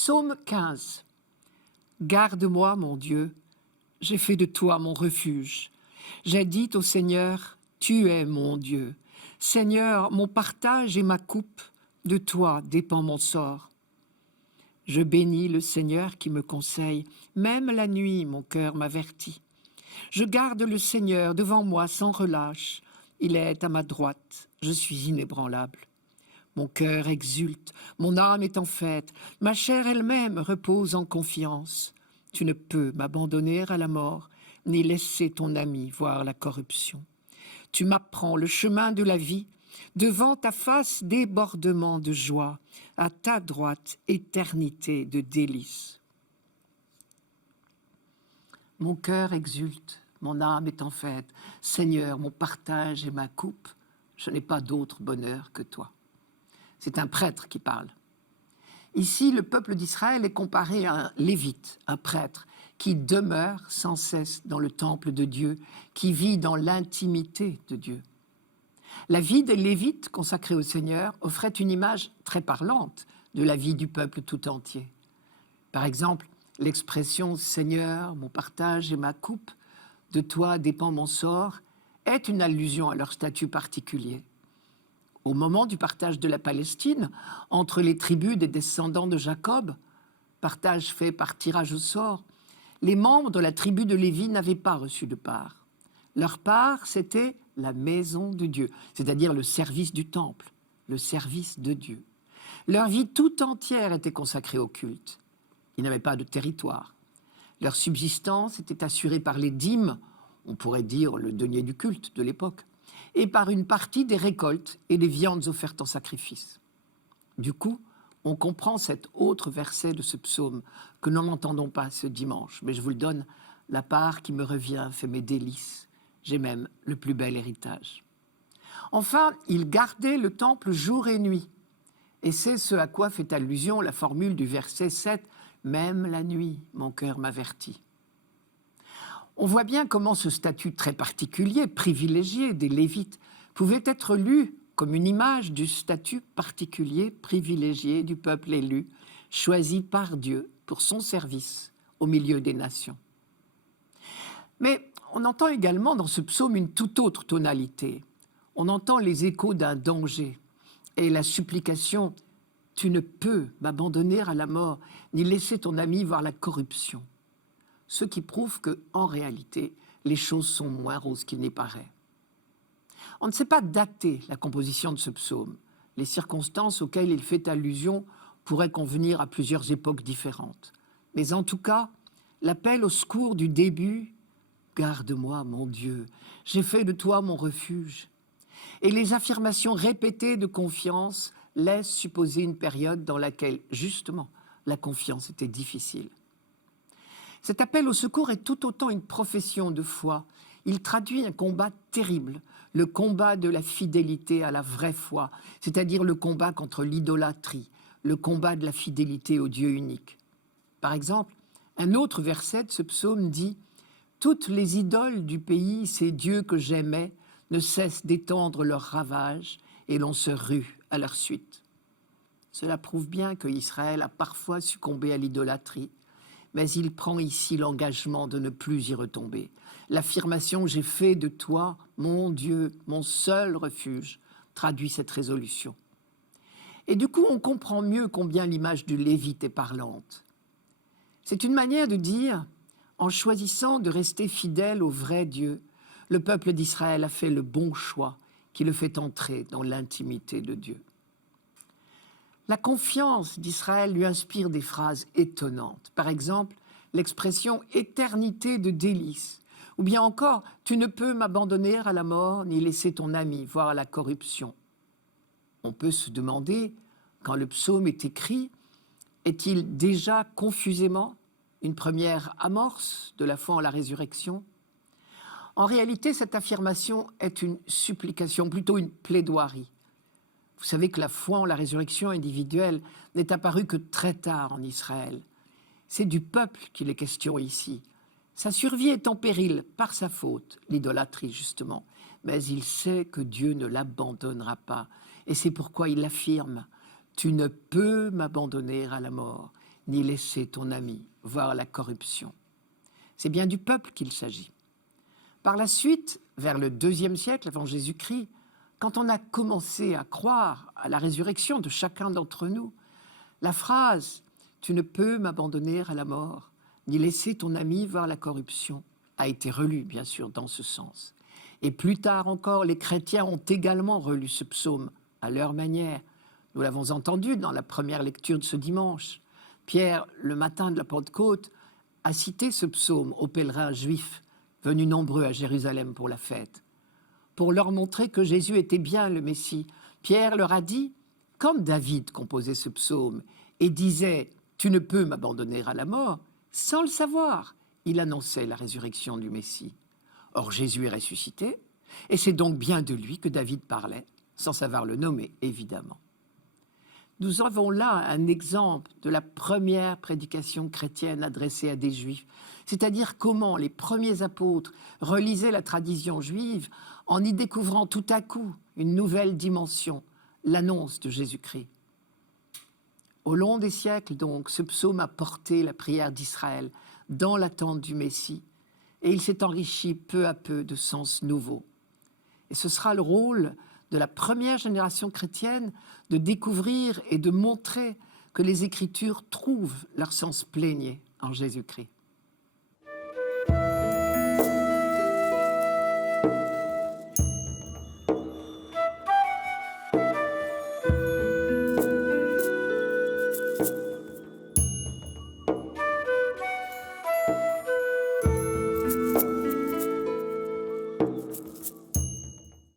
Psaume 15. Garde-moi, mon Dieu, j'ai fait de toi mon refuge. J'ai dit au Seigneur, tu es mon Dieu. Seigneur, mon partage et ma coupe, de toi dépend mon sort. Je bénis le Seigneur qui me conseille, même la nuit mon cœur m'avertit. Je garde le Seigneur devant moi sans relâche. Il est à ma droite, je suis inébranlable. Mon cœur exulte, mon âme est en fête, ma chair elle-même repose en confiance. Tu ne peux m'abandonner à la mort, ni laisser ton ami voir la corruption. Tu m'apprends le chemin de la vie, devant ta face débordement de joie, à ta droite éternité de délices. Mon cœur exulte, mon âme est en fête. Seigneur, mon partage et ma coupe, je n'ai pas d'autre bonheur que toi. C'est un prêtre qui parle. Ici, le peuple d'Israël est comparé à un lévite, un prêtre, qui demeure sans cesse dans le temple de Dieu, qui vit dans l'intimité de Dieu. La vie des Lévites consacrés au Seigneur offrait une image très parlante de la vie du peuple tout entier. Par exemple, l'expression « Seigneur, mon partage et ma coupe, de toi dépend mon sort » est une allusion à leur statut particulier. Au moment du partage de la Palestine, entre les tribus des descendants de Jacob, partage fait par tirage au sort, les membres de la tribu de Lévi n'avaient pas reçu de part. Leur part, c'était la maison de Dieu, c'est-à-dire le service du temple, le service de Dieu. Leur vie tout entière était consacrée au culte. Ils n'avaient pas de territoire. Leur subsistance était assurée par les dîmes, on pourrait dire le denier du culte de l'époque, et par une partie des récoltes et des viandes offertes en sacrifice. Du coup, on comprend cet autre verset de ce psaume que nous n'entendons pas ce dimanche, mais je vous le donne, la part qui me revient fait mes délices, j'ai même le plus bel héritage. Enfin, ils gardaient le temple jour et nuit, et c'est ce à quoi fait allusion la formule du verset 7, « Même la nuit, mon cœur m'avertit ». On voit bien comment ce statut très particulier, privilégié des Lévites, pouvait être lu comme une image du statut particulier, privilégié du peuple élu, choisi par Dieu pour son service au milieu des nations. Mais on entend également dans ce psaume une toute autre tonalité. On entend les échos d'un danger et la supplication « Tu ne peux m'abandonner à la mort, ni laisser ton ami voir la corruption ». Ce qui prouve qu'en réalité, les choses sont moins roses qu'il n'y paraît. On ne sait pas dater la composition de ce psaume. Les circonstances auxquelles il fait allusion pourraient convenir à plusieurs époques différentes. Mais en tout cas, l'appel au secours du début « Garde-moi, mon Dieu, j'ai fait de toi mon refuge » et les affirmations répétées de confiance laissent supposer une période dans laquelle, justement, la confiance était difficile. Cet appel au secours est tout autant une profession de foi. Il traduit un combat terrible, le combat de la fidélité à la vraie foi, c'est-à-dire le combat contre l'idolâtrie, le combat de la fidélité au Dieu unique. Par exemple, un autre verset de ce psaume dit « Toutes les idoles du pays, ces dieux que j'aimais, ne cessent d'étendre leurs ravages et l'on se rue à leur suite. » Cela prouve bien que Israël a parfois succombé à l'idolâtrie, mais il prend ici l'engagement de ne plus y retomber. L'affirmation « J'ai fait de toi, mon Dieu, mon seul refuge » traduit cette résolution. Et du coup, on comprend mieux combien l'image du Lévite est parlante. C'est une manière de dire, en choisissant de rester fidèle au vrai Dieu, le peuple d'Israël a fait le bon choix qui le fait entrer dans l'intimité de Dieu. La confiance d'Israël lui inspire des phrases étonnantes. Par exemple, l'expression « éternité de délices » ou bien encore « tu ne peux m'abandonner à la mort ni laisser ton ami voir la corruption ». On peut se demander, quand le psaume est écrit, est-il déjà confusément une première amorce de la foi en la résurrection ? En réalité, cette affirmation est une supplication, plutôt une plaidoirie. Vous savez que la foi en la résurrection individuelle n'est apparue que très tard en Israël. C'est du peuple qu'il est question ici. Sa survie est en péril par sa faute, l'idolâtrie justement. Mais il sait que Dieu ne l'abandonnera pas. Et c'est pourquoi il affirme « Tu ne peux m'abandonner à la mort, ni laisser ton ami voir la corruption. C'est bien du peuple qu'il s'agit. Par la suite, vers le IIe siècle avant Jésus-Christ, quand on a commencé à croire à la résurrection de chacun d'entre nous, la phrase « Tu ne peux m'abandonner à la mort, ni laisser ton ami voir la corruption » a été relue, bien sûr, dans ce sens. Et plus tard encore, les chrétiens ont également relu ce psaume à leur manière. Nous l'avons entendu dans la première lecture de ce dimanche. Pierre, le matin de la Pentecôte, a cité ce psaume aux pèlerins juifs venus nombreux à Jérusalem pour la fête. Pour leur montrer que Jésus était bien le Messie, Pierre leur a dit, quand David composait ce psaume et disait « Tu ne peux m'abandonner à la mort », sans le savoir, il annonçait la résurrection du Messie. Or, Jésus est ressuscité, et c'est donc bien de lui que David parlait, sans savoir le nommer, évidemment. Nous avons là un exemple de la première prédication chrétienne adressée à des Juifs, c'est-à-dire comment les premiers apôtres relisaient la tradition juive en y découvrant tout à coup une nouvelle dimension, l'annonce de Jésus-Christ. Au long des siècles, donc, ce psaume a porté la prière d'Israël dans l'attente du Messie, et il s'est enrichi peu à peu de sens nouveaux. Et ce sera le rôle de la première génération chrétienne de découvrir et de montrer que les Écritures trouvent leur sens plénier en Jésus-Christ.